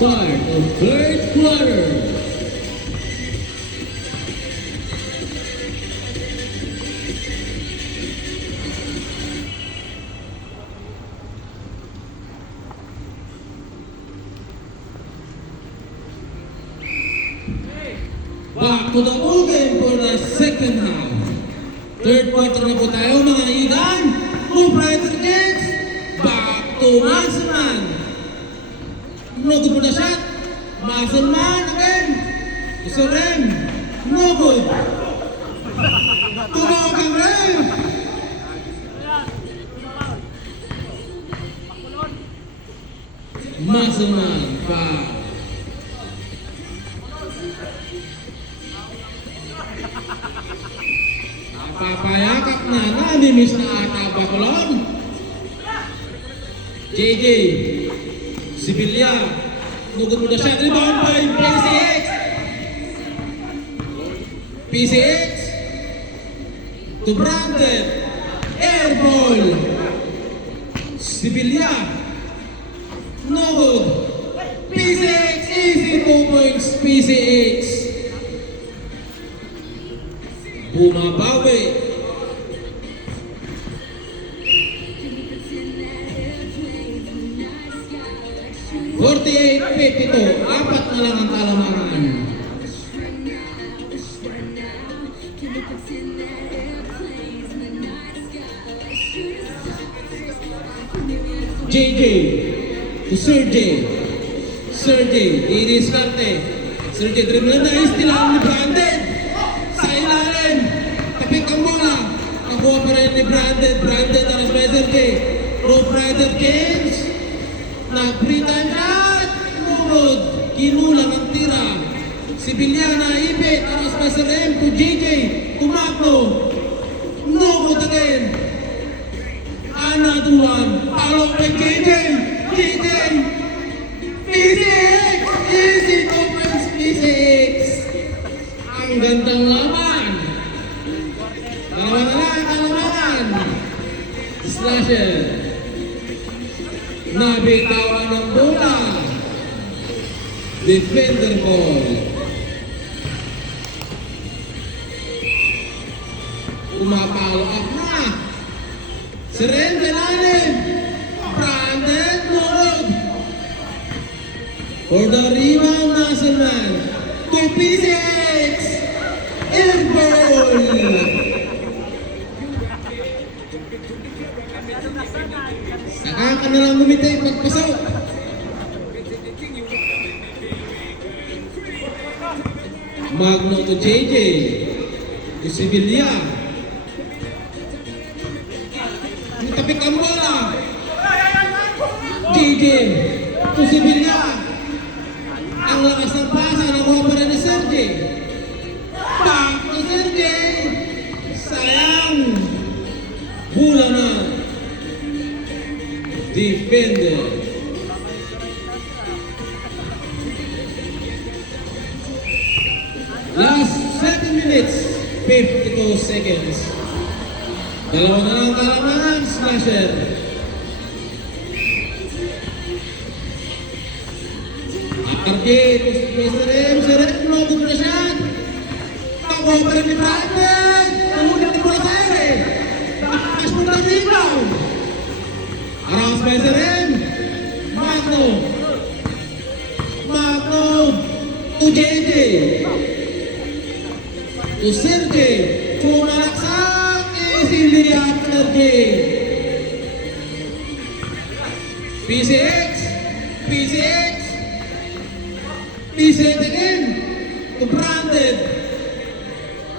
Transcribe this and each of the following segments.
Start of third quarter. Back to the ball game for the second half. Third quarter na po tayo mga igan. Move right to the Jets. Back to Musselman. No good for the shot. Musselman again. It's a Rem. No good. Tumawag ang Rem. Musselman. Foul. Papayakap na namimiss na ata Bacolod. JJ Sibilia. Nugod mo na siya. Rebound by PCX. PCX to Brandon. Air ball. Sibilia. No good. PCX. Easy 2 points. PCX. Bumabawi. $48-52. Apat na lang ang kalamangan. JJ to Sergey. Sergey, i-discarte. Sergey, dribble na istilaan ni Brandon. Sa ilalim. Tapik ang bola. Nakuha pa rin ni Brandon. Brandon na sa Sergey. Rope Rider Games. Nag-free time shot. Nurod. Kinulang ang tira. Si Biliana ipit. Aras pa sa RM to JJ. Tumakbo. Nurod again. Another one. Follow by JJ. JJ. PCX. Easy offense PCX. Ang gandang laban. Dalawa na lang ang laban. Slasher. Nabitawan ng bola. Defender ball. Umapalo up na. Surrender natin. Brandon Morog. For the rebound, Musselman. To PCX. Air ball. Saka ka na lang gumitay pagpasok. Magno to JJ. To Sibilia. Tapik ang bola. JJ. To Sibilia. Ang lakas ng pasa. Nakuha pa rin ni Sergey. Back to Sergey. Sayang. Bula na. Defender. Last 7 minutes, 52 seconds. Dalawa na lang kalamangan, Slasher. RJ, Serem, logo na siya. Nakuha pa rin ni Brandon. Nakuha ni Borasere. Takas mo na dito. Around Spencer M. Magno. Magno. To JJ. To Sergey. Pumalaksak. Easily at Sergey. PCX. PCX. PCX again. To Brandon.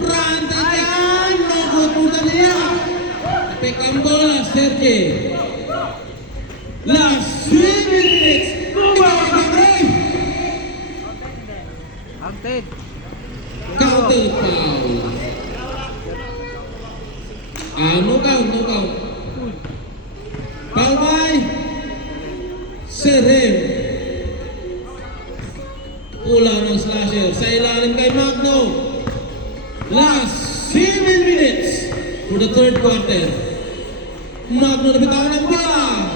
Brandon yan. Nagod punta niya. Pick ang bola, Sergey. Last 3 minutes. Counted. Counter foul. No count, no count. Foul by Serem. Pula ng Slasher. Sa ilalim kay Magno. Last 7 minutes for the third quarter. Magno na bitawan ng bola.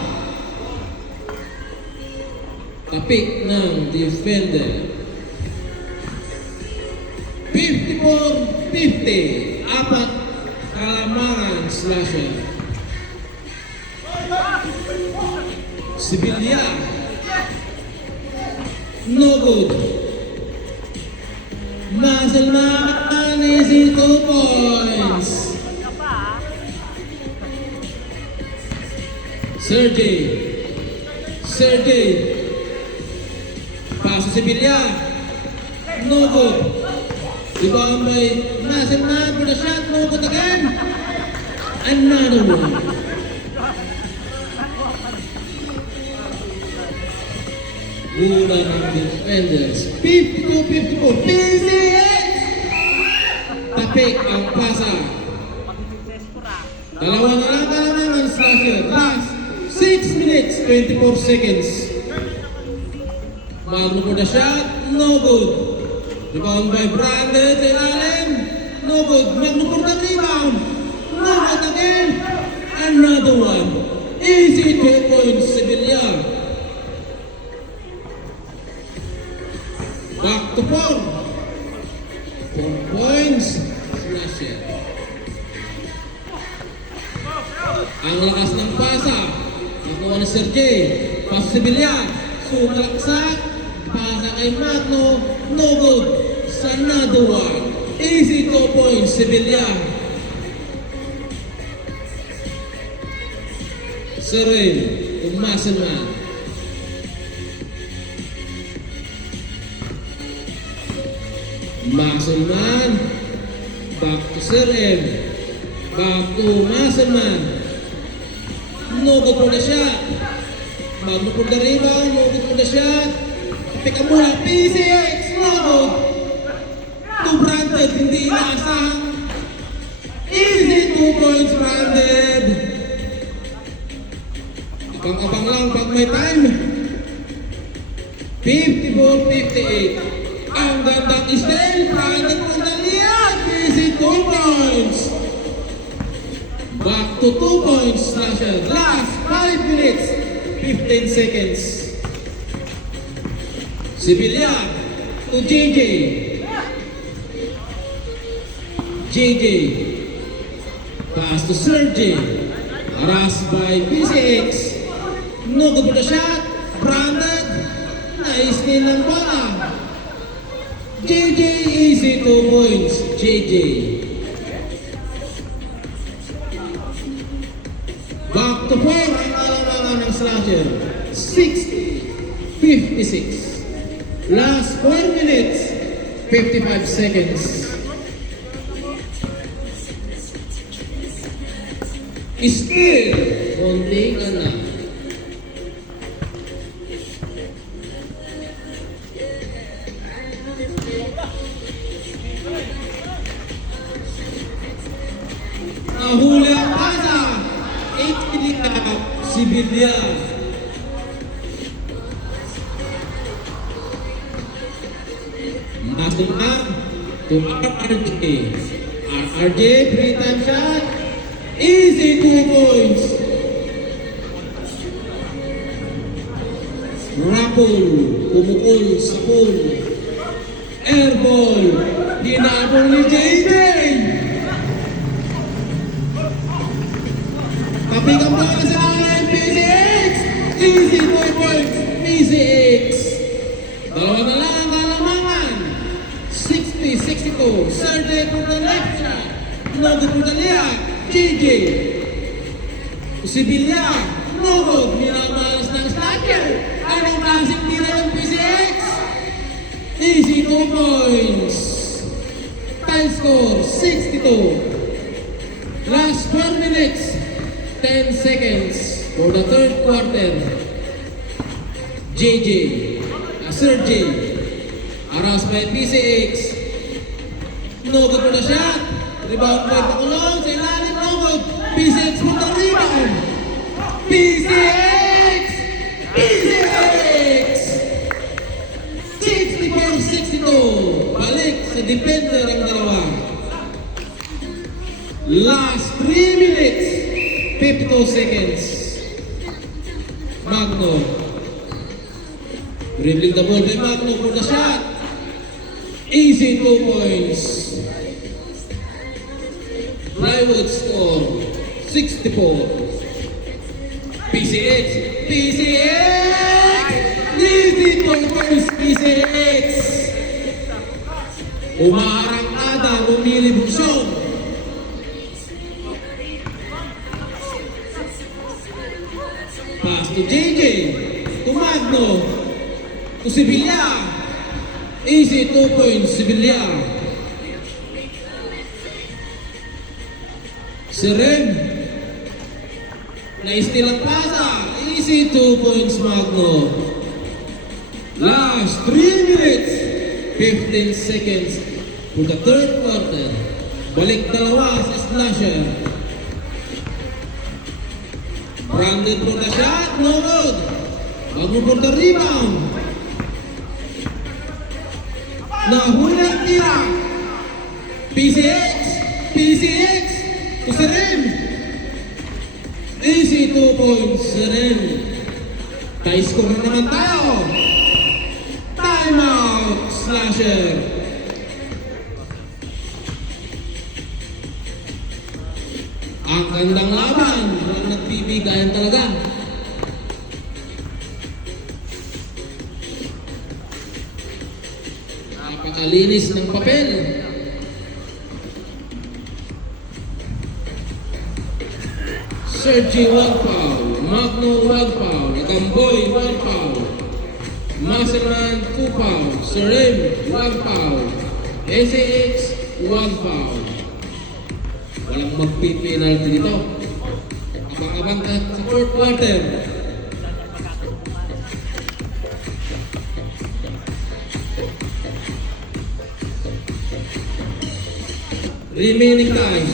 Tapik ng defender. 54-50. Apat kalamangan slasher. Sibilya. No good. Masalman is in 2 points. Sergey. Paso Sibilya. No good. Rebound by Masalman for the shot. No good again. Another one. Gula ng defenders. 52-54. PCX! Tapik ang pasa. Dalawa na lang kalamangan slasher. Last 6 minutes, 24 seconds. Magno for the shot. No good. Rebound by Brandon sa ilalim. No good. Magno for the rebound. No good again. Another one. Easy 2 points, Sibilya. Back to 4. 4 points. Slasher. Ang lakas ng pasa. Nakuha ni Sergey. Pasa si Sibilya. Sumalaksak. Pasa kay Magno. No good. Sa another one. Easy 2 points. Sibilya. Serene. Umasan man. Maselman, back to Sir M, back to Maselman. No good for the shot. Magno for the rebound, no good for the shot. Pick up mula, PCX, no good. To Branded, hindi inaasahan. Easy 2 points, Branded. Abang-abang lang pag may time. 54-58. Ang gandang Istel, Brandon Pundalian, easy 2 points. Back to 2 points, slasher. Last 5 minutes, 15 seconds. Sibilya to JJ. Pass to Sergey. Harassed by PCX. No good for the shot. Brandon, nice din ng bola. JJ easy 2 points. JJ. Back to 4 ang kalamangan ng slasher. 60-56. Last 4 minutes, 55 seconds. Still, konti ka na. Nahuli ang pasa. 8 minutes, Sibilya. Masulman to RRJ. RRJ, free-time shot. Easy 2 points. Rapol, pumukol sa pool. Airball, hinabol ni JJ. Kapig ang bola sa line, PCX. Easy 2 points, PCX. Dalawa na lang ang kalamangan. 60-62. Sergey for the left shot. No good for the left. JJ. Sibilya. No good. Minamalas ng slasher. Anong klaseng tira ng PCX? Easy 2 points. Time score 62. Last 4 minutes. 10 seconds for the third quarter. JJ. Sergey. Harassed by PCX. No good for the shot. Rebound by Bacolod. Sa ilalim, no good. PCX for the rebound. PCX! PCX! 64-62. Balik sa defender ang dalawa. Last 3 minutes. 52 seconds. Magno. Dribbling the ball by Magno for the shot. Easy 2 points. Plywood score 64. PCX! PCX! Easy 2 points PCX! Umaharang ada, bumili buksong. Pass to JJ, to Magno, to Sevilla. Easy 2 points, Sevilla. Serem. Na-steal ang pasa. Easy 2 points, Magno. Last 3 minutes, 15 seconds for the third quarter. Balik dalawa sa slasher. Branded for the shot, no good. Magno for the rebound. Nahuli ang tira. PCX to Serem. Easy 2 points, Serem. Tie-score na naman tayo. Timeout, slasher. Ang gandang laban, walang nagbibigayan talaga. Napakalinis ng papel. Sergi 1 foul, Magno 1 foul, Gamboy 1 foul, Maserman 2 foul, Serem 1 foul, SAX 1 foul. Walang magpipenalty dito. Abang-abang ka sa fourth quarter. Remaining time,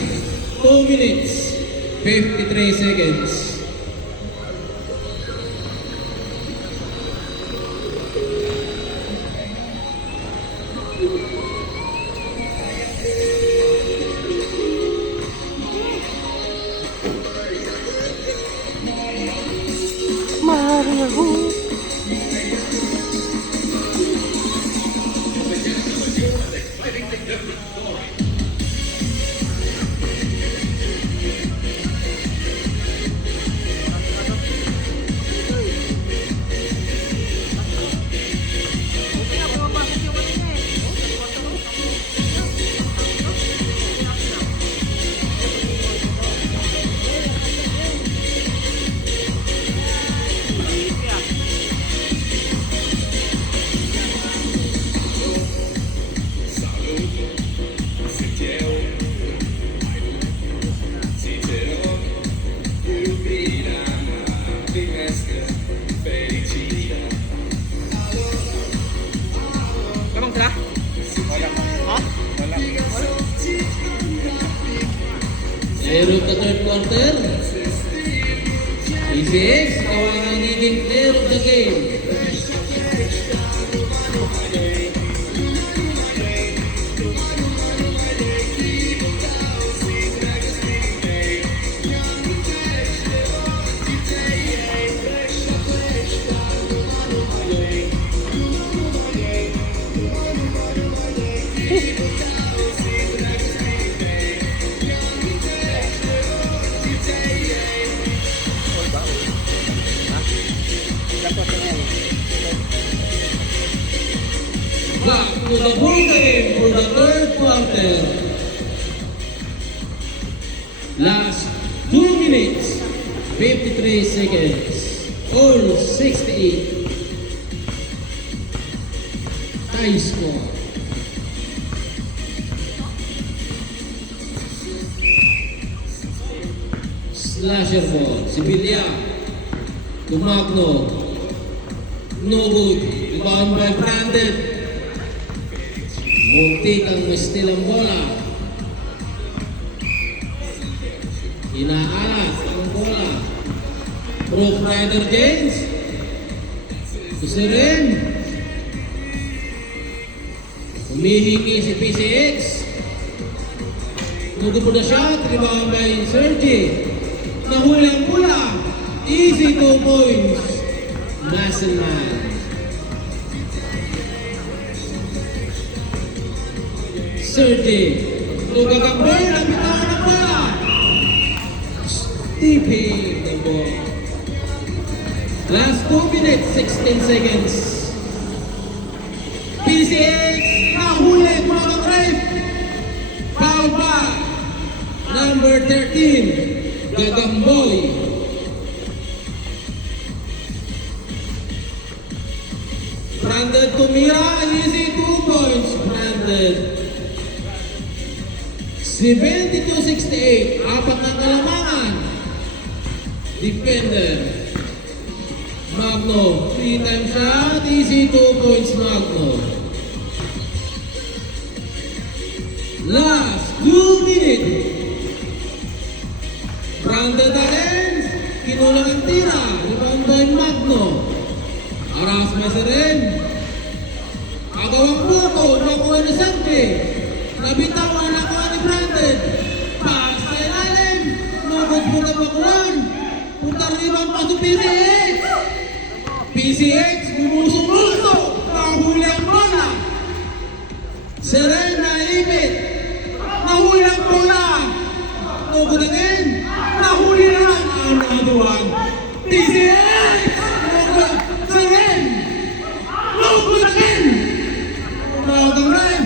2 minutes, 53 seconds. Player of the third quarter. PCX, ikaw ang nagiging player of the game. Back to the ball game for the third quarter. Last 2 minutes, 53 seconds, all 68. Tie score. Slasher ball, Sevilla, to Magno. No good. Rebound by Brandon. Muntik ang steal ang bola. Inaalas ang bola. Brook Ryder James. Kusirin. Humihingi si PCX. Nudo po na shot. Rebound by Sergi. Nahuli ang bola. Easy 2 points. Maselman. Sergey. Lugagamboy, nabitawan ng bola. Tipping the ball. Last 2 minutes, 16 seconds. PCX, nahuli, mga ref. Foul ba? Number 13, Gagamboy. Brandon tumira, easy 2 points. Brandon. 72-68, apat na kalamangan. Defender. Magno, 3-time shot, easy 2 points Magno. Last 2 minutes. Brandon again, kinulang ang tira. Rebound by Magno. Aras Masarin. Agawang buko, nakuha ni Sergey. Nabitawan nakuha ni Brandon. Pass sa ilalim. Nugod po na makuhan. Puntang rebound pa sa PCX. PCX, bumusong-busong. Nahuli ang bola. Seren na ipit. Nahuli ang bola. Nugod again. Nahuli na lang. Another one. PCX. Nugod. Seren. Nugod again. Umagang rin.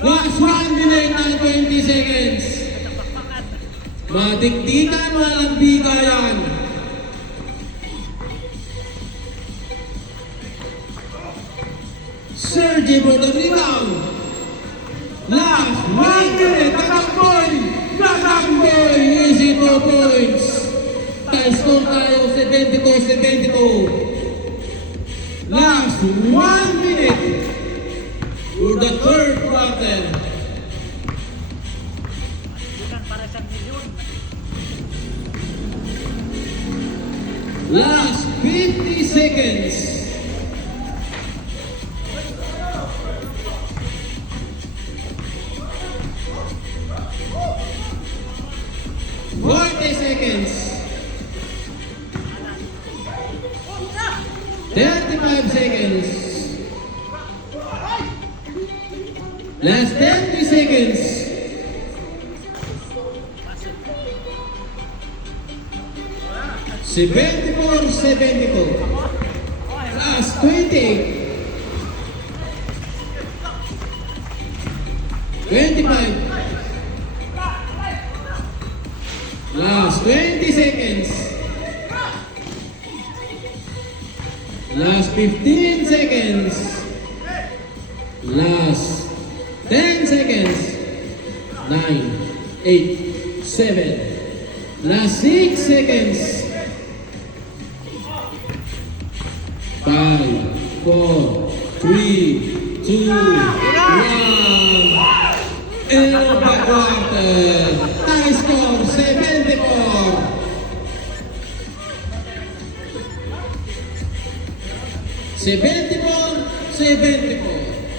Last 1 minute and 20 seconds. Madikdikan, walang bigayan. Sergey for the rebound. Last 1 minute, Gagamboy. Gagamboy, easy 2 points. Tie score tayo, 72-72. Last 1 minute for the third quarter. Last 50 seconds. Seconds. 35 seconds. Last 30 seconds. Seventy-four. Last 28. 25. Last 20 seconds. Last 15 seconds. Last 10 seconds. 9, 8, 7. Last 6 seconds. 5, 4, 3, 2, 1. End of the quarter. Tie score 74. 74.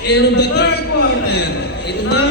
End of the third quarter. Ito na